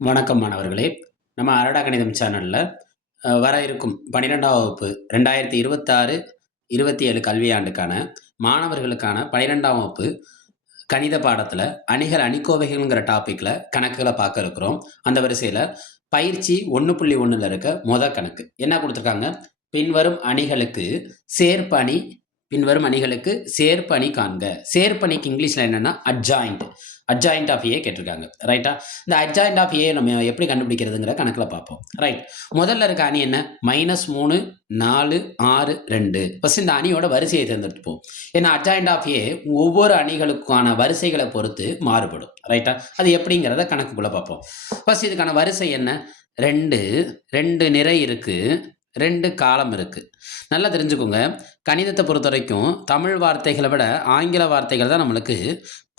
வணக்கம் மாணவர்களே. நம்ம அரடா கணிதம் சேனல்ல வர இருக்கும் 12ஆம் வகுப்பு 2026, 27 கல்வியாண்டுக்கான மாணவர்களுக்கான 12ஆம் வகுப்பு கணித பாடத்துல அணிகள், அணிக்கோவைகள்ங்கிற டாபிக்ல கணக்குகள பார்க்க இருக்கிறோம். அந்த வரிசையில பயிற்சி 1.1ல இருக்க கணக்கு. என்ன குடுத்துருக்காங்க? பின்வரும் அணிகளுக்கு சேர்ப்பணி பின்வரும் அணிகளுக்கு சேர்ப்பணி காண்க. சேர்ப்பணிக்கு இங்கிலீஷ்ல என்னன்னா அட்ஜாயிண்ட். அட்ஜாயிண்ட் ஆஃப் ஏ கேட்டிருக்காங்க. ரைட்டா? இந்த அட்ஜாயிண்ட் ஆஃப் ஏ நம்ம எப்படி கண்டுபிடிக்கிறதுங்கிற கணக்குல பார்ப்போம். ரைட். முதல்ல இருக்க அணி என்ன? -3, 4, 6, 2. ஃபர்ஸ்ட் இந்த அணியோட வரிசையை தேர்ந்தெடுப்போம். ஏன்னா அட்ஜாயிண்ட் ஆஃப் ஏ ஒவ்வொரு அணிகளுக்கான வரிசைகளை பொறுத்து மாறுபடும். ரைட்டா? அது எப்படிங்கிறத கணக்குக்குள்ள பார்ப்போம். ஃபர்ஸ்ட் இதுக்கான வரிசை என்ன? 2, 2 நிரை இருக்கு, 2 காலம் இருக்கு. நல்லா தெரிஞ்சுக்கோங்க. கணிதத்தை பொறுத்த வரைக்கும் தமிழ் வார்த்தைகளை விட ஆங்கில வார்த்தைகள் தான் நம்மளுக்கு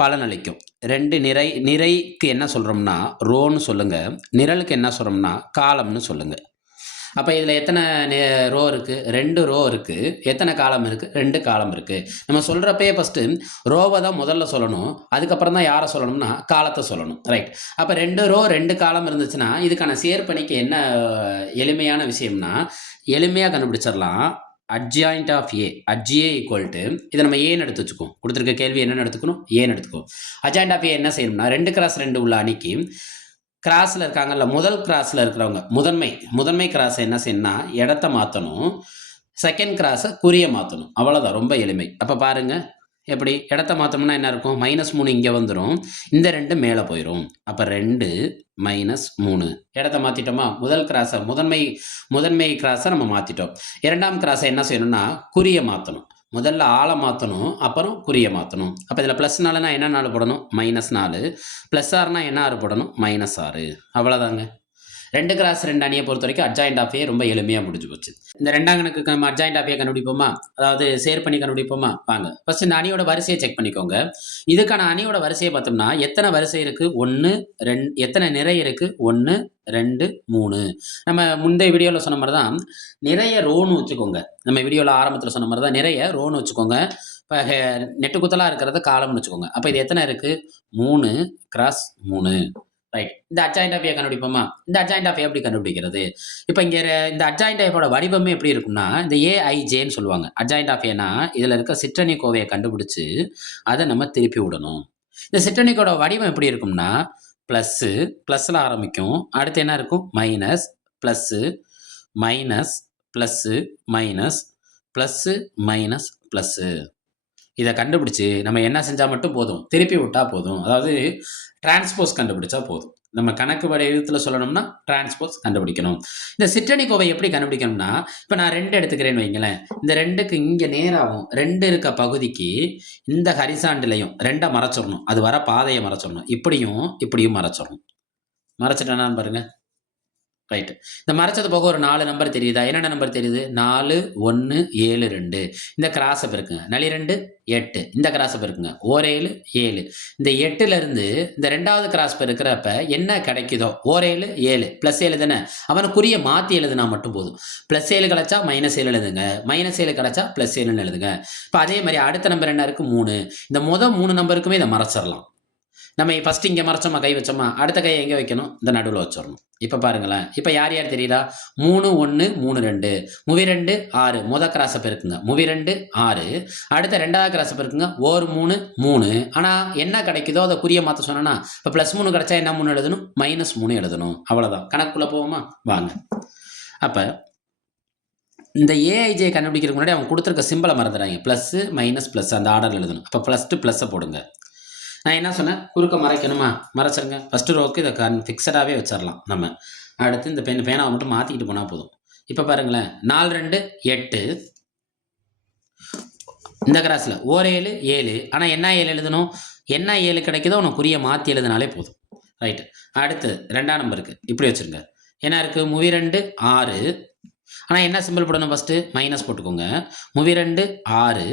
பலனளிக்கும். 2 நிறைக்கு என்ன சொல்றோம்னா ரோன்னு சொல்லுங்க. நிரலுக்கு என்ன சொல்றோம்னா காலம்னு சொல்லுங்க. அப்ப இதுல எத்தனை ரோ இருக்கு? 2 ரோ இருக்கு. எத்தனை காலம் இருக்கு? 2 காலம் இருக்கு. நம்ம சொல்றப்பயே ஃபர்ஸ்ட் ரோவ தான் முதல்ல சொல்லணும். அதுக்கப்புறம் தான் யார சொல்லணும்னா காலத்த சொல்லணும். ரைட். அப்ப 2 ரோ 2 காலம் இருந்துச்சுன்னா இதுக்கான சேர்ப்பணிக்கு என்ன எளிமையான விஷயம்னா எளிமையா கண்டுபிடிச்சிடலாம். அட்ஜாயிண்ட் ஆஃப் ஏ அட்ஜிஏ ஈக்குவல் டு இதை நம்ம ஏன்னு எடுத்து வச்சுக்கோம். கொடுத்துருக்க கேள்வி என்னன்னு எடுத்துக்கணும்? ஏன்னு எடுத்துக்கோம். அட்ஜாயிண்ட் ஆஃப் ஏ என்ன செய்யணும்னா 2x2 உள்ள அணிக்கு கிராஸில் இருக்காங்கல்ல, முதல் கிராஸில் இருக்கிறவங்க முதன்மை கிராஸை என்ன செய்யணும்னா இடத்த மாற்றணும், செகண்ட் கிராஸை குறிய மாற்றணும். அவ்வளோதான், ரொம்ப எளிமை. அப்போ பாருங்கள் எப்படி இடத்த மாற்றோம்னா என்ன இருக்கும்? -3 இங்கே வந்துடும், இந்த 2 மேலே போயிடும். அப்போ 2 -3 இடத்த மாற்றிட்டோமா? முதன்மை கிராஸை நம்ம மாற்றிட்டோம். இரண்டாம் கிராஸை என்ன செய்யணும்னா குறிய மாற்றணும். முதல்ல ஆளை மாற்றணும், அப்புறம் குறிய மாற்றணும். அப்போ இதில் +4னா என்ன 4 போடணும்? -4. +6னா என்ன 6 போடணும்? -6. அவ்வளோதாங்க. 2x2 அணியை பொறுத்த வரைக்கும் அட்ஜாயிண்ட் ஆஃப் ஏ ரொம்ப எளிமையாக முடிஞ்சு போச்சு. இந்த ரெண்டாம் கணக்குக்கு நம்ம அட்ஜாயிண்ட் ஆஃப் ஏ கண்டுபிடிப்போமா? அதாவது சேர்ப்பணி கண்டுபிடிப்போமா? வாங்க. ஃபர்ஸ்ட் இந்த அணியோட வரிசையை செக் பண்ணிக்கோங்க. இதுக்கான அணியோட வரிசையை பார்த்தோம்னா எத்தனை வரிசை இருக்கு? 1, 2. எத்தனை நிரை இருக்கு? 1, 2, 3. நம்ம முந்தைய வீடியோவில் சொன்ன மாதிரி தான் நிறைய ரோன்னு வச்சுக்கோங்க. நம்ம வீடியோவில் ஆரம்பத்தில் சொன்ன மாதிரி தான் நிறைய ரோன்னு வச்சுக்கோங்க. இப்போ நெட்டு குத்தலாக இருக்கிறத காலம்னு வச்சுக்கோங்க. அப்போ இது எத்தனை இருக்கு? 3x3. ரைட். இந்த அட்ஜாயிண்ட் ஆஃப் ஏ கண்டுபிடிப்போமா? இந்த அட்ஜாயிண்ட் ஆஃப் ஏ எப்படி கண்டுபிடிக்கிறது? இப்போ இங்கே இந்த அட்ஜாயிண்ட் ஆஃபோட வடிவமே எப்படி இருக்கும்னா இந்த ஏஐஜேன்னு சொல்லுவாங்க. அட்ஜாயிண்ட் ஆஃப் ஏனா இதில் இருக்க சிற்றணி கோவையை கண்டுபிடிச்சு அதை நம்ம திருப்பி விடணும். இந்த சிற்றணிக்கோட வடிவம் எப்படி இருக்கும்னா ப்ளஸ்ஸு, ப்ளஸ்ஸில் ஆரம்பிக்கும். அடுத்து என்ன இருக்கும்? Minus, plus, minus, plus, minus, plus, minus, plus. இதை கண்டுபிடிச்சு நம்ம என்ன செஞ்சால் மட்டும் போதும், திருப்பி விட்டால் போதும். அதாவது டிரான்ஸ்போஸ் கண்டுபிடிச்சா போதும். நம்ம கணக்கு வடிவத்தில் சொல்லணும்னா டிரான்ஸ்போஸ் கண்டுபிடிக்கணும். இந்த சிற்றணி கோவை எப்படி கண்டுபிடிக்கணும்னா இப்போ நான் 2 எடுத்துக்கிறேன்னு வைங்களேன். இந்த 2க்கு இங்கே நேராகும் 2 இருக்க பகுதிக்கு இந்த ஹரிசாண்டிலையும் 2 மறைச்சிடணும். அது வர பாதையை மறைச்சிடணும். இப்படியும் மறைச்சிடணும். மறைச்சிட்டேனான்னு பாருங்க. ரைட்டு. இந்த மறைச்சது போக ஒரு 4 நம்பர் தெரியுதா? என்னென்ன நம்பர் தெரியுது? 4, 1, 7, 2. இந்த கிராஸை பெருக்குங்க. நளி 2, 8. இந்த கிராஸை பெருக்குங்க. 7, 7. இந்த 8லேருந்து இந்த 2வது கிராஸ் பெருக்கிறப்ப என்ன கிடைக்குதோ 7, 7 +7 தானே. அவனுக்குரிய மாற்றி எழுதுனா மட்டும் போதும். +7 கிடைச்சா -7 எழுதுங்க, -7 கிடைச்சா +7ன்னு எழுதுங்க. இப்போ அதே மாதிரி அடுத்த நம்பர் என்ன இருக்குது? 3. இந்த 3 நம்பருக்குமே இதை மறைச்சிடலாம். நம்ம ஃபஸ்ட்டு இங்கே மறைச்சோமா, கை வச்சோமா, அடுத்த கையை எங்கே வைக்கணும்? இந்த நடுவில் வச்சிடணும். இப்போ பாருங்களேன். இப்போ யார் யார் தெரியுதா? 3, 1, 3, 2. முவி 2, 6. கிராஸை பெருக்குங்க. முவி 2, 6. அடுத்த 2வது கிராஸை பெருக்குங்க. 1, 3, 3. ஆனால் என்ன கிடைக்குதோ அதை குறிய மாற்ற சொன்னோன்னா இப்போ +3 கிடைச்சா என்ன 3 எழுதணும்? -3 எழுதணும். அவ்வளோதான். கணக்குள்ளே போவோமா? வாங்க. அப்போ இந்த ஏஐஜே கண்டுபிடிக்கிறதுக்கு முன்னாடி அவங்க கொடுத்துருக்க சிம்பிளை மறந்துடுறாங்க. ப்ளஸ்ஸு, மைனஸ், ப்ளஸ் அந்த ஆர்டரில் எழுதணும். அப்போ ++ஸை போடுங்க. நான் என்ன சொன்னேன்? குறுக்க மறைக்கணுமா? மறைச்சிருங்க. ஃபஸ்ட்டு ரோக்கு இதை ஃபிக்ஸடாகவே வச்சிடலாம் நம்ம. அடுத்து இந்த பேனாவை மட்டும் மாற்றிக்கிட்டு போனால் போதும். இப்போ பாருங்களேன். 4, 2, 8. இந்த கிராஸில் 7, 7. ஆனால் என்ன 7 எழுதணும்? என்ன 7 கிடைக்குதோ உனக்கு குறிய மாற்றி எழுதினாலே போதும். ரைட்டு. அடுத்து 2ஆம் நம்பருக்கு இப்படி வச்சுருங்க. என்ன இருக்குது? முவி 2, 6. ஆனால் என்ன சிம்பிள் போடணும்? ஃபஸ்ட்டு மைனஸ் போட்டுக்கோங்க. முவி 2, 6.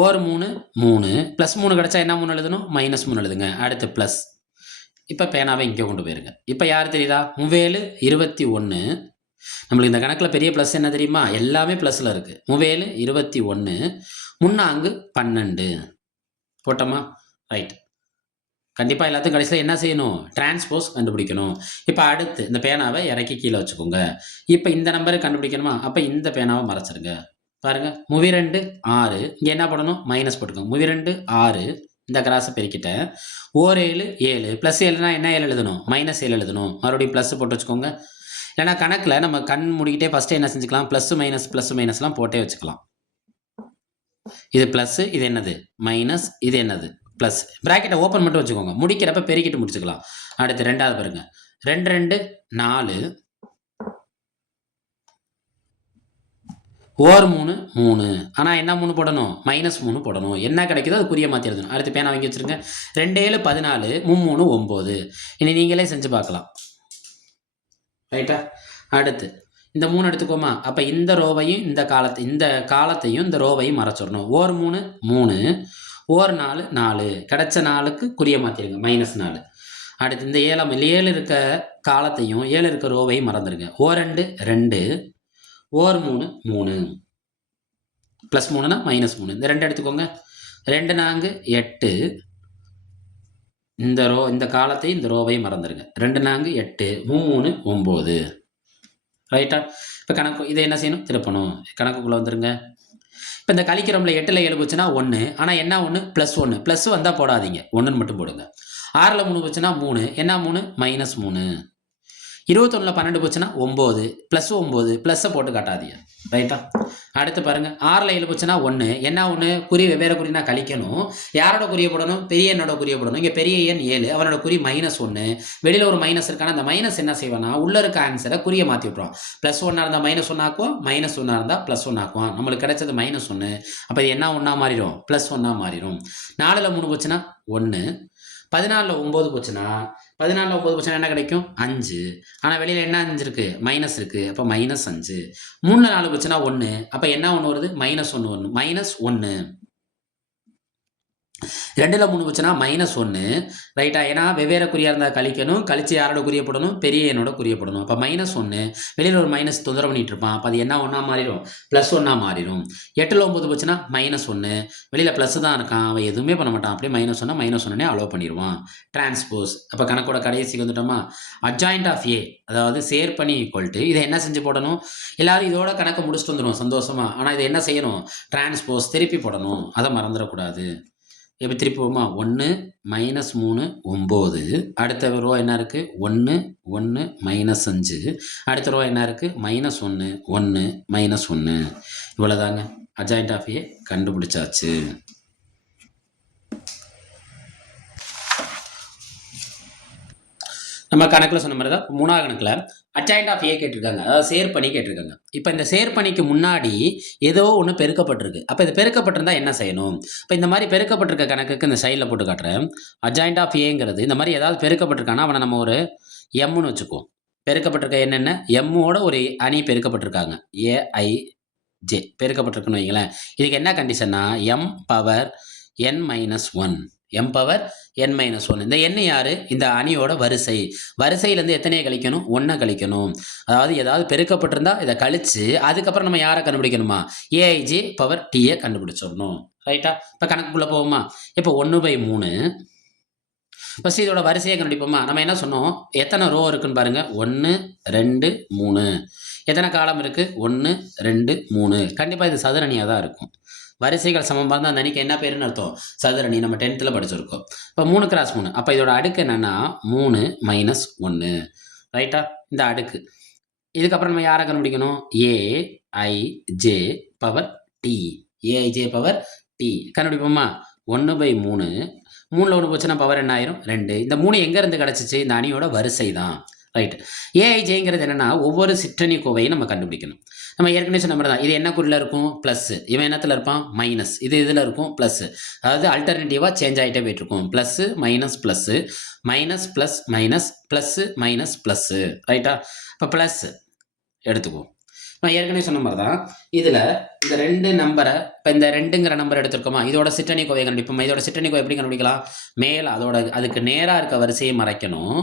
1, 3, 3. +3 கிடைச்சா என்ன 3 எழுதணும்? -3 எழுதுங்க. அடுத்து ப்ளஸ். இப்போ பேனாவை இங்கே கொண்டு போயிருங்க. இப்போ யார் தெரியுதா? 37, 21. நம்மளுக்கு இந்த கணக்கில் பெரிய ப்ளஸ் என்ன தெரியுமா? எல்லாமே ப்ளஸில் இருக்குது. 37, 21. 3 12. போட்டோமா? ரைட். கண்டிப்பாக எல்லாத்துக்கும் கடைசியில் என்ன செய்யணும்? டிரான்ஸ்போஸ் கண்டுபிடிக்கணும். இப்போ அடுத்து இந்த பேனாவை இறக்கி கீழே வச்சுக்கோங்க. இப்போ இந்த நம்பரை கண்டுபிடிக்கணுமா? அப்போ இந்த பேனாவை மறைச்சிருங்க. பாருங்க, மூவி 2 6. இங்கே என்ன பண்ணணும்? மைனஸ் போட்டுக்கோங்க. மூவி 2 6. இந்த கிராஸை பெருக்கிட்டேன். ஓர் 7 7 ப்ளஸ் 7னா என்ன 7 எழுதணும்? மைனஸ் 7 எழுதணும். மறுபடியும் ப்ளஸ் போட்டு வச்சுக்கோங்க. இல்லைனா கணக்கில் நம்ம கண் மூடிக்கிட்டே ஃபஸ்ட்டு என்ன செஞ்சுக்கலாம்? ப்ளஸ் மைனஸ்லாம் போட்டே வச்சுக்கலாம். இது ப்ளஸ், இது என்னது? மைனஸ், இது என்னது? ப்ளஸ். ப்ராக்கெட்டை ஓப்பன் மட்டும் வச்சுக்கோங்க. முடிக்கிறப்ப பெருக்கிட்டு முடிச்சுக்கலாம். அடுத்து ரெண்டாவது பாருங்க. 2 2 4. ஓர் 3 3. ஆனால் என்ன 3 போடணும்? -3 போடணும். என்ன கிடைக்குதோ அது குறிய மாற்றி எழுதணும். அடுத்து பேனா வாங்கி வச்சுருங்க. 2 7 14 3 9. இனி நீங்களே செஞ்சு பார்க்கலாம். ரைட்டா? அடுத்து இந்த 3 எடுத்துக்கோமா. அப்போ இந்த ரோவையும் இந்த காலத்தையும் இந்த ரோவையும் மறைச்சிடணும். ஓர் 3 3. ஓர் 4 4. கிடைச்ச 4க்கு குறிய மாற்றிடுங்க. -4. அடுத்து இந்த 7 இருக்க காலத்தையும் 7 இருக்க ரோவையும் மறந்துடுங்க. ஓர் 2 2. ஓர் 3 3. ப்ளஸ் 3னா -3. இந்த 2 எடுத்துக்கோங்க. 2 4 8. இந்த காலத்தையும் இந்த ரோவையும் மறந்துடுங்க. 2 4 8. 3 9. ரைட்டா? இப்போ கணக்கு இதை என்ன செய்யணும்? திருப்பணும். கணக்குக்குள்ளே வந்துடுங்க. இப்போ இந்த கழிக்கிறோம்ல 8ல் 7 போச்சுன்னா 1. ஆனால் என்ன 1? +1. ப்ளஸ் வந்தால் போடாதீங்க, 1ன்னு மட்டும் போடுங்க. 6ல் 3 போச்சுன்னா 3. என்ன 3? -3. 21ல் 12 போச்சுன்னா 9. +9. ப்ளஸ்ஸை போட்டு காட்டாதீங்க. ரைட்டா? அடுத்து பாருங்கள். 6ல் 7 போச்சுன்னா 1. என்ன 1? குறி வெவ்வேறு குறினா கழிக்கணும். யாரோட குறிய போடணும்? பெரிய எண்ணோட குறிய போடணும். இங்கே பெரிய எண் 7, அவனோட குறி -1. வெளியில் ஒரு மைனஸ் இருக்கான அந்த மைனஸ் என்ன செய்வானா? உள்ளே இருக்க ஆன்சரை குறிய மாற்றி விட்ருவான். +1 இருந்தால் -1 ஆக்குவோம், -1 இருந்தால் +1 ஆக்குவான். நம்மளுக்கு கிடைச்சது -1. அப்போ இது என்ன 1 மாறிடும்? +1 மாறிடும். 4ல் 3 போச்சுன்னா 1. 14ல் 9 போச்சுன்னா என்ன கிடைக்கும்? 5. ஆனால் வெளியில் என்ன 5 இருக்குது? மைனஸ் இருக்குது. அப்போ -5. 3ல் 4 போச்சுன்னா 1. அப்போ என்ன 1 வருது? -1 -1. 2ல் 3 போச்சுன்னா -1. ரைட்டா? ஏன்னா வெவ்வேறு குறியாக இருந்தால் கழிக்கணும். கழிச்சு யாரோட குறிய போடணும்? பெரிய எண்ணோட குறிய போடணும். அப்போ -1. வெளியில் ஒரு மைனஸ் தொந்தரவு பண்ணிட்டு இருப்பான். அப்போ அது என்ன 1 மாறிடும்? +1 மாறிடும். 8ல் 9 போச்சுன்னா -1. வெளியில் ப்ளஸ் தான் இருக்கான், அவன் எதுவுமே பண்ண மாட்டான். அப்படியே -1 அலோவ் பண்ணிடுவான். டிரான்ஸ்போஸ். அப்போ கணக்கோட கடைசிக்கு வந்துட்டோமா? அட்ஜாயிண்ட் ஆஃப் ஏ, அதாவது சேர்ப்பணி ஈக்குவல் டு இதை என்ன செஞ்சு போடணும்? எல்லாரும் இதோட கணக்கை முடிச்சுட்டு வந்துடும் சந்தோஷமா. ஆனால் இதை என்ன செய்யணும்? டிரான்ஸ்போஸ் திருப்பி போடணும். அதை மறந்துடக்கூடாது. எப்படி திருப்பி போமா? 1 -3 9. அடுத்த ரோ என்ன இருக்குது? 1 1 -5. அடுத்த ரோ என்ன இருக்குது? -1 1 -1. இவ்வளோதாங்க. அட்ஜாயிண்ட் ஆஃப் ஏ கண்டுபிடிச்சாச்சு. நம்ம கணக்கில் சொன்ன மாதிரி தான் 3ஆவது கணக்கில் அட்ஜாயிண்ட் ஆஃப் ஏ கேட்டிருக்காங்க, அதாவது சேர்ப்பணி கேட்டிருக்காங்க. இப்போ இந்த சேர்ப்பணிக்கு முன்னாடி ஏதோ ஒன்று பெருக்கப்பட்டிருக்கு. அப்போ இது பெருக்கப்பட்டிருந்தால் என்ன செய்யணும்? இப்போ இந்த மாதிரி பெருக்கப்பட்டிருக்க கணக்குக்கு இந்த சைடில் போட்டு காட்டுறேன். அட்ஜாயிண்ட் ஆஃப் ஏங்கிறது இந்த மாதிரி ஏதாவது பெருக்கப்பட்டிருக்கானா அவனை நம்ம ஒரு எம்னு வச்சுக்குவோம். பெருக்கப்பட்டிருக்க என்னென்ன? எம்மோட ஒரு அணி பெருக்கப்பட்டிருக்காங்க. ஏஐஜே பெருக்கப்பட்டிருக்குன்னு வைங்களேன். இதுக்கு என்ன கண்டிஷன்னா m power n-1. M power n-1. இந்த எண் யார்? இந்த அணியோட வரிசை. வரிசையிலேருந்து எத்தனையை கழிக்கணும்? 1 கழிக்கணும். அதாவது ஏதாவது பெருக்கப்பட்டிருந்தா இதை கழித்து அதுக்கப்புறம் நம்ம யாரை கண்டுபிடிக்கணுமா? AIJ power டியை கண்டுபிடிச்சிடணும். ரைட்டா? இப்போ கணக்குக்குள்ளே போவோமா? இப்போ 1/3. ஃபஸ்ட்டு இதோட வரிசையை கண்டுபிடிப்போமா? நம்ம என்ன சொன்னோம்? எத்தனை ரோ இருக்குன்னு பாருங்கள். 1 2 3. எத்தனை காலம் இருக்குது? 1 2 3. கண்டிப்பாக இது சதுரணியாக தான் இருக்கும். வரிசைகள் சமமாக இருந்தால் அந்த அணிக்கு என்ன பேருன்னு அர்த்தம்? சதுரணி. நம்ம 10th படிச்சிருக்கோம். இப்போ 3 × 3. அப்போ இதோட அடுக்கு என்னென்னா 3 - 1. ரைட்டா? இந்த அடுக்கு. இதுக்கப்புறம் நம்ம யாரை கண்டுபிடிக்கணும்? A i j power t. A i j power t கண்டுபிடிப்போமா? 1/3. 3ல் 1 போச்சுன்னா பவர் என்ன ஆயிரும்? 2. இந்த 3 எங்கேருந்து கிடச்சிச்சு? இந்த அணியோட வரிசை தான். ரைட். ஏஐஜேங்கிறது என்னென்னா ஒவ்வொரு சிற்றணி கோவையும் நம்ம கண்டுபிடிக்கணும். நம்ம ஏற்கனவே சொன்ன மாதிரி தான். இது என்ன குறியில் இருக்கும்? ப்ளஸ். இவன் என்னத்தில் இருப்பான்? மைனஸ். இது இதில் இருக்கும் ப்ளஸ். அதாவது அல்டர்னேட்டிவாக சேஞ்ச் ஆகிட்டே போயிட்டுருக்கும். Plus minus plus minus plus minus plus minus plus. ரைட்டா? இப்போ ப்ளஸ் எடுத்துக்குவோம். நான் ஏற்கனவே சொன்ன மாதிரி தான் இதில் இந்த 2 நம்பரை, இப்போ இந்த 2ங்கிற நம்பர் எடுத்துருக்கோமா? இதோட சிற்றணி கோவையை கண்டுபிடிப்போம். இதோட சிற்றணி கோவை எப்படி கண்டுபிடிக்கலாம்? மேலே அதுக்கு நேராக இருக்க வரிசையை மறைக்கணும்,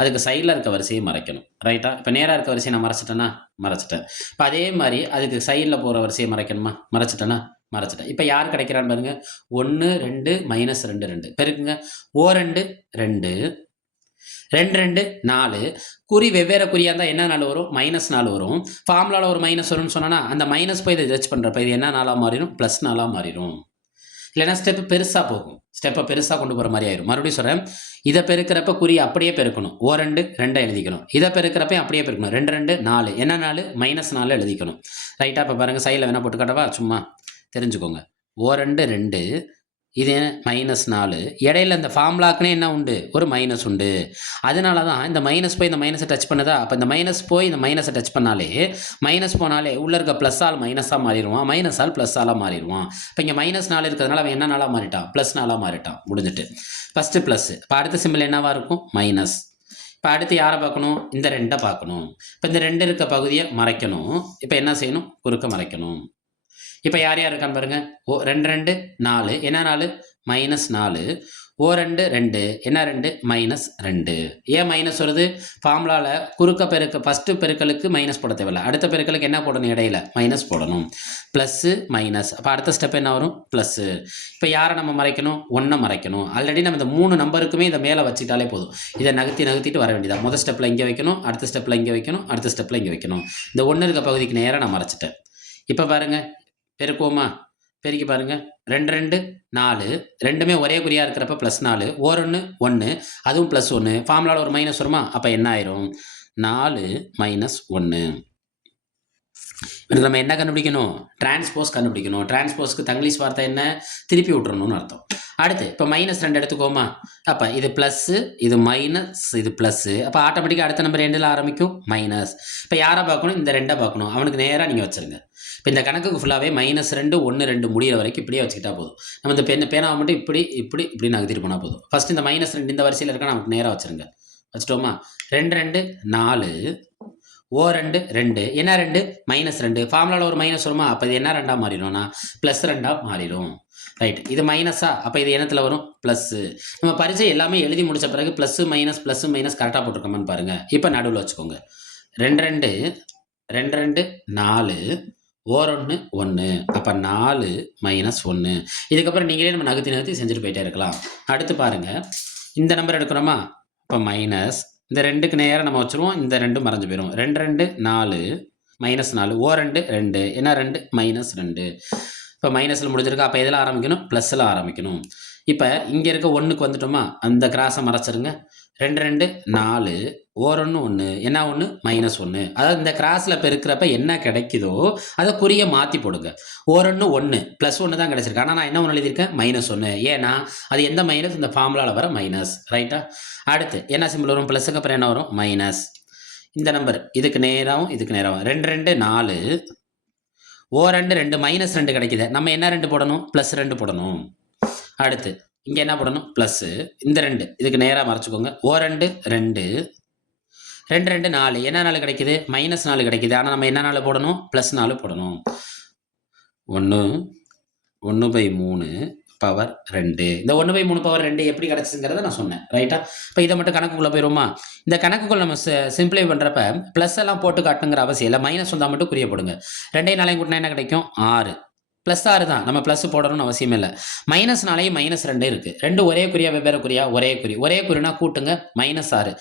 அதுக்கு சைடில் இருக்க வரிசையை மறைக்கணும். ரைட்டா? இப்போ நேராக இருக்க வரிசையை நான் மறைச்சிட்டேன்னா மறைச்சிட்டேன். இப்போ அதே மாதிரி அதுக்கு சைடில் போகிற வரிசையை மறைக்கணுமா? மறைச்சிட்டேன்னா மறைச்சிட்டேன். இப்போ யார் கிடைக்கிறான்னு பாருங்க. 1 2 மைனஸ் 2 2 பெருக்குங்க. ஓ 2 2 2 2 4 குறி வெவ்வேறு குறியாக இருந்தால் என்ன 4 வரும்? -4 வரும். ஃபார்முலாவில் ஒரு மைனஸ் வரும்னு சொன்னா அந்த மைனஸ் போய் இதை ஜட்ஜ் பண்ணுறப்ப இது என்ன 4ஆக மாறிடும்? +4ஆக மாறிடும். இல்லைன்னா ஸ்டெப்பு பெருசாக போகும். ஸ்டெப்பை பெருசாக கொண்டு போகிற மாதிரி ஆயிரும். மறுபடியும் சொல்கிறேன், இதை பெருக்கிறப்ப குறி அப்படியே பெருக்கணும். ஓ 2 2 எழுதிக்கணும். இதை பெருக்கிறப்ப அப்படியே பெருக்கணும். 2 2 4 என்ன 4? -4 எழுதிக்கணும். ரைட்டாக இப்போ பாருங்கள், சைடில் வேணால் போட்டு காட்டவா? சும்மா தெரிஞ்சுக்கோங்க. ஓ 2 2 இது -4 இடையில இந்த ஃபார்முலாக்குனே என்ன உண்டு? ஒரு மைனஸ் உண்டு. அதனால தான் இந்த மைனஸ் போய் இந்த மைனஸை டச் பண்ணுதா? அப்போ இந்த மைனஸ் போய் இந்த மைனஸை டச் பண்ணாலே மைனஸ் போனாலே உள்ளே இருக்க ப்ளஸ்ஸால் மைனஸாக மாறிடுவான், மைனஸால் +ஆல் மாறிடுவான். இப்போ இங்கே -4 இருக்கிறதுனால அவன் என்ன 4ஆக மாறிட்டான்? +4ஆக மாறிட்டான். முடிஞ்சிட்டு ஃபஸ்ட்டு ப்ளஸ். இப்போ அடுத்த சிம்பிள் என்னவாக இருக்கும்? மைனஸ். இப்போ அடுத்து யாரை பார்க்கணும்? இந்த 2 பார்க்கணும். இப்போ இந்த 2 இருக்க பகுதியை மறைக்கணும். இப்போ என்ன செய்யணும்? குறுக்க மறைக்கணும். இப்போ யார் யார் இருக்கான்னு பாருங்க. ஓ 2 2 4 என்ன 4? -4. ஓ 2 2 என்ன 2? -2. ஏன் மைனஸ் வருது? ஃபார்முலாவில் குறுக்க பெருக்க ஃபஸ்ட்டு பெருக்கலுக்கு மைனஸ் போட தேவையில்லை. அடுத்த பெருக்கலுக்கு என்ன போடணும்? இடையில மைனஸ் போடணும். Plus minus. அப்போ அடுத்த ஸ்டெப் என்ன வரும்? ப்ளஸ்ஸு. இப்போ யாரை நம்ம மறைக்கணும்? 1 மறைக்கணும். ஆல்ரெடி நம்ம இந்த 3 நம்பருக்குமே இதை மேலே வச்சுட்டாலே போதும். இதை நகர்த்திட்டு வர வேண்டியதா. முதல் ஸ்டெப்பில் இங்கே வைக்கணும், அடுத்த ஸ்டெப்பில் இங்கே வைக்கணும், அடுத்த ஸ்டெப்பில் இங்கே வைக்கணும். இந்த 1 இருக்க பகுதிக்கு நேராக நான் மறைச்சிட்டேன். இப்போ பாருங்கள், பெருக்குவோமா? பெருக்கி பாருங்கள். 2 2 4 ரெண்டுமே ஒரே குறியாக இருக்கிறப்ப +4. ஓர் 1 1 அதுவும் +1. ஃபார்முலாவில் ஒரு மைனஸ் வருமா? அப்போ என்ன ஆயிரும்? 4 -1. நம்ம என்ன கண்டுபிடிக்கணும்? டிரான்ஸ்போஸ் கண்டுபிடிக்கணும். டிரான்ஸ்போஸ்க்கு தங்கிலீஷ் வார்த்தை என்ன? திருப்பி விட்டுறணும்னு அர்த்தம். அடுத்து இப்போ -2 எடுத்துக்கோமா. அப்போ இது ப்ளஸ்ஸு, இது மைனஸ், இது ப்ளஸ்ஸு. அப்போ ஆட்டோமேட்டிக்காக அடுத்த நம்பர் எண்டில் ஆரம்பிக்கும் மைனஸ். இப்போ யாரை பார்க்கணும்? இந்த 2 பார்க்கணும். அவனுக்கு நேராக நீங்கள் வச்சுருங்க. இப்போ இந்த கணக்குக்கு ஃபுல்லாகவே -2 1 2 முடிகிற வரைக்கும் இப்படியே வச்சுக்கிட்டா போதும். நம்ம இந்த பேனாவை மட்டும் இப்படி நகர்த்திட்டு போனால் போதும். ஃபஸ்ட்டு இந்த -2 இந்த வரிசையில் இருக்கா நமக்கு நேராக வச்சுருங்க. வச்சுட்டோமா? 2 2 4 ஓ 2 2 என்ன 2? -2. ஃபார்முலாவில் ஒரு மைனஸ் வருமா? அப்போ இது என்ன 2ஆக மாறிடும்னா +2ஆக மாறிடும். ரைட், இது மைனஸா? அப்போ இது என்னத்தில் வரும்? ப்ளஸ்ஸு. நம்ம பரிச்சை எல்லாமே எழுதி முடித்த பிறகு +, மைனஸ் கரெக்டாக போட்டிருக்கோமான்னு பாருங்கள். இப்போ நடுவில் வச்சுக்கோங்க. 2 2 2 2 4 ஓர் 1 1. அப்போ 4 -1. இதுக்கப்புறம் நீங்களே நம்ம நகர்த்தி செஞ்சுட்டு போயிட்டே இருக்கலாம். அடுத்து பாருங்கள், இந்த நம்பர் எடுக்கிறோமா? இப்போ மைனஸ் இந்த 2க்கு நேராக நம்ம வச்சுருவோம். இந்த 2 மறைஞ்சு போயிடும். 2 2 4 -4 ஓ 2 2 என்ன 2? -2. இப்போ மைனஸில் முடிஞ்சிருக்கு. அப்போ எதில் ஆரம்பிக்கணும்? ப்ளஸில் ஆரம்பிக்கணும். இப்போ இங்கே இருக்க 1க்கு வந்துட்டோமா? அந்த கிராஸை மறைச்சிருங்க. 2 2 4 ஓர் 1 1 என்ன 1? -1. அதாவது இந்த கிராஸில் பெருக்கிறப்ப என்ன கிடைக்குதோ அதை குறியை மாற்றி போடுங்க. ஓர் 1 1 +1 தான் கிடைச்சிருக்கு. ஆனால் நான் என்ன ஒன்று எழுதியிருக்கேன்? -1. ஏன்னா அது எந்த மைனஸ்? இந்த ஃபார்முலாவில் வர மைனஸ். ரைட்டா? அடுத்து என்ன சிம்பிள் வரும்? ப்ளஸுக்கு அப்புறம் என்ன வரும்? மைனஸ். இந்த நம்பர் இதுக்கு நேராகவும் இதுக்கு நேராகவும் 2 2 4 ஓ 2 2 -2 கிடைக்குது. நம்ம என்ன 2 போடணும்? +2 போடணும். அடுத்து இங்கே என்ன போடணும்? ப்ளஸ்ஸு. இந்த 2 இதுக்கு நேராக மறைச்சிக்கோங்க. ஓ 2 2 2 2 4 என்ன 4 கிடைக்குது? -4 கிடைக்குது. ஆனால் நம்ம என்ன 4 போடணும்? +4 போடணும். 1 1/3 பவர் 2. இந்த 1/3 பவர் 2 எப்படி கிடச்சிங்கிறத நான் சொன்னேன். ரைட்டா? இப்போ இதை மட்டும் கணக்குக்குள்ளே போயிடுமா? இந்த கணக்குக்குள்ள நம்ம சிம்பிளை பண்ணுறப்ப ப்ளஸ் எல்லாம் போட்டு காட்டுங்கிற அவசியம் இல்லை. மைனஸ் வந்தால் மட்டும் குறிய போடுங்க. 2 4 கூட்டினா என்ன கிடைக்கும்? 6. +6 தான். நம்ம ப்ளஸ் போடணும்னு அவசியம் இல்லை. -4 -2 இருக்குது. 2 ஒரே குறியா வெவ்வேறு குறியா? ஒரே குறி. ஒரே குறினா கூட்டுங்க. -6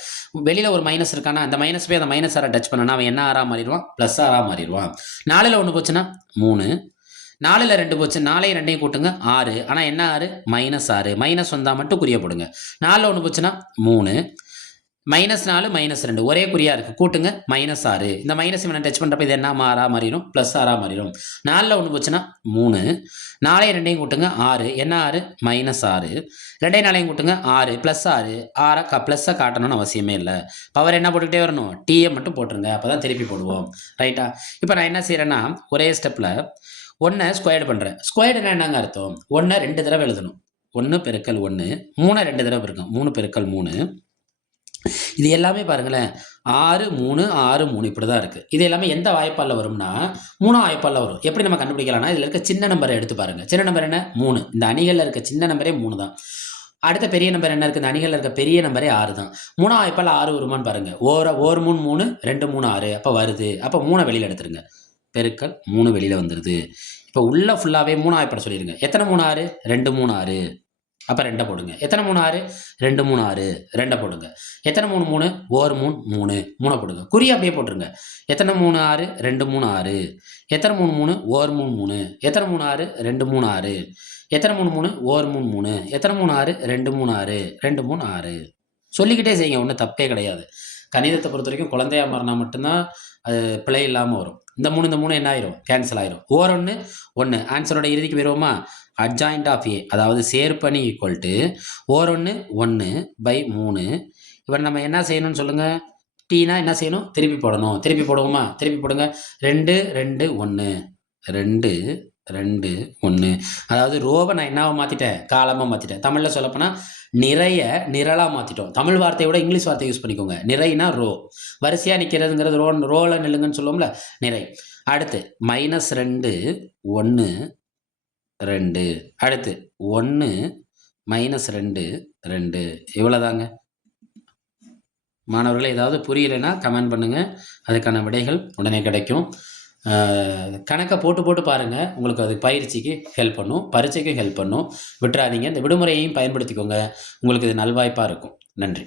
வெளியில் ஒரு மைனஸ் இருக்கானா? அந்த மைனஸ் போய் அந்த -6 டச் பண்ணனா அவன் என்ன 6ஆக மாறிடுவான்? +6ஆக மாறிடுவான். 4ல் 1 போச்சுன்னா 3. 4ல் 2 போச்சு. 4ஐயும் 2ஐயும் கூட்டுங்க 6. ஆனால் என்ன 6? -6. மைனஸ் வந்தால் மட்டும் குறிய போடுங்க. 4ல் 1 போச்சுன்னா 3. -4 -2 ஒரே குறியாக இருக்குது. கூட்டுங்க -6. இந்த மைனஸ் இவனை டச் பண்ணுறப்ப இது என்ன 6ஆக மாறிடும்? +6ஆக மாறிடும். 4ல் 1 போச்சுன்னா 3. 4ஐயும் 2ஐயும் கூட்டுங்க 6. என்ன 6? -6. 2ஐயும் 4ஐயும் கூட்டுங்க 6 +6. 6 ப்ளஸ்ஸை காட்டணும்னு அவசியமே இல்லை. பவர் என்ன போட்டுக்கிட்டே வரணும்? டீயை மட்டும் போட்டுருங்க. அப்போ தான் திருப்பி போடுவோம். ரைட்டா? இப்போ நான் என்ன செய்கிறேன்னா ஒரே ஸ்டெப்பில் 1 ஸ்கொயர்டு பண்ணுறேன். ஸ்கொயர்டுனா என்னங்க அர்த்தம்? 1 2 தடவை எழுதணும். 1 × 1 3 2 தடவை இருக்கும். 3 × 3 இது எல்லாமே பாருங்களேன் 6 3 6 3 இப்படி தான் இருக்குது. இது எல்லாமே எந்த வாய்ப்பாலில் வரும்னா 3ஆம் வாய்ப்பாலில் வரும். எப்படி நம்ம கண்டுபிடிக்கலாம்னா இதில் இருக்க சின்ன நம்பரை எடுத்து பாருங்கள். சின்ன நம்பர் என்ன? 3. இந்த அணிகளில் இருக்க சின்ன நம்பரே 3 தான். அடுத்த பெரிய நம்பர் என்ன இருக்குது? இந்த அணிகளில் இருக்க பெரிய நம்பரே 6 தான். 3ஆம் வாய்ப்பால் 6 வருமானு பாருங்கள். ஓர் 3 3 2 3 6 அப்போ வருது. அப்போ 3 வெளியில் எடுத்துருங்க. பெருக்கல் 3 வெளியில் வந்துடுது. இப்போ இப்போ உள்ள ஃபுல்லாகவே 3 ஆயப்பட சொல்லிடுங்க. எத்தனை 3 6? 2 3 6. அப்போ 2 போடுங்க. எத்தனை 3 6? 2 3 6. 2 போடுங்க. எத்தனை 3 3? 1 3 3. 3 போடுங்க. குறி அப்படியே போட்டுருங்க. எத்தனை 3 6? 2 3 6. எத்தனை 3 3? 1 3 3. எத்தனை 3 6? 2 3 6. எத்தனை 3 3? 1 3 3. எத்தனை 3 6? 2 3 6. 2 3 6. சொல்லிக்கிட்டே செய்யுங்க, ஒன்றும் தப்பே கிடையாது. கணிதத்தை பொறுத்த வரைக்கும் குழந்தையா மாறினா மட்டும்தான் அது பிழை இல்லாமல் வரும். இந்த 3 என்ன ஆயிரும்? கேன்சல் ஆயிரும். ஓர் 1 1. ஆன்சரோட இறுதிக்கு போயிடுவோமா? அட்ஜாயிண்ட் ஆஃப் ஏ, அதாவது சேர்ப்பணி ஈக்குவல் டு ஓர் 1 1 பை 3. இப்போ நம்ம என்ன செய்யணும்னு சொல்லுங்கள்? டீனா என்ன செய்யணும்? திருப்பி போடணும். திருப்பி போடுவோமா? திருப்பி போடுங்க. 2 2 1. 2 2 1. அதாவது ரோவை நான் என்னவா மாற்றிட்டேன்? காலமாக மாற்றிட்டேன். தமிழில் சொல்லப்போனால் நிறைய நிரலாக மாற்றிட்டோம். தமிழ் வார்த்தையை விட இங்கிலீஷ் வார்த்தை யூஸ் பண்ணிக்கோங்க. நிறைனா ரோ, வரிசையாக நிற்கிறதுங்கிறது ரோவில் நில்லுங்கன்னு சொல்லுவோம்ல, நிறை. அடுத்து -2 1 2. அடுத்து 1 -2 2. இவ்வளோதாங்க. மாணவர்களே, ஏதாவது புரியலைன்னா கமெண்ட் பண்ணுங்கள், அதுக்கான விடைகள் உடனே கிடைக்கும். கணக்கை போட்டு பாருங்கள், உங்களுக்கு அது பயிற்சிக்கு ஹெல்ப் பண்ணும், பரீட்சைக்கும் ஹெல்ப் பண்ணும். விட்டுறாதீங்க. இந்த விடுமுறையையும் பயன்படுத்திக்கோங்க, உங்களுக்கு இது நல்வாய்ப்பாக இருக்கும். நன்றி.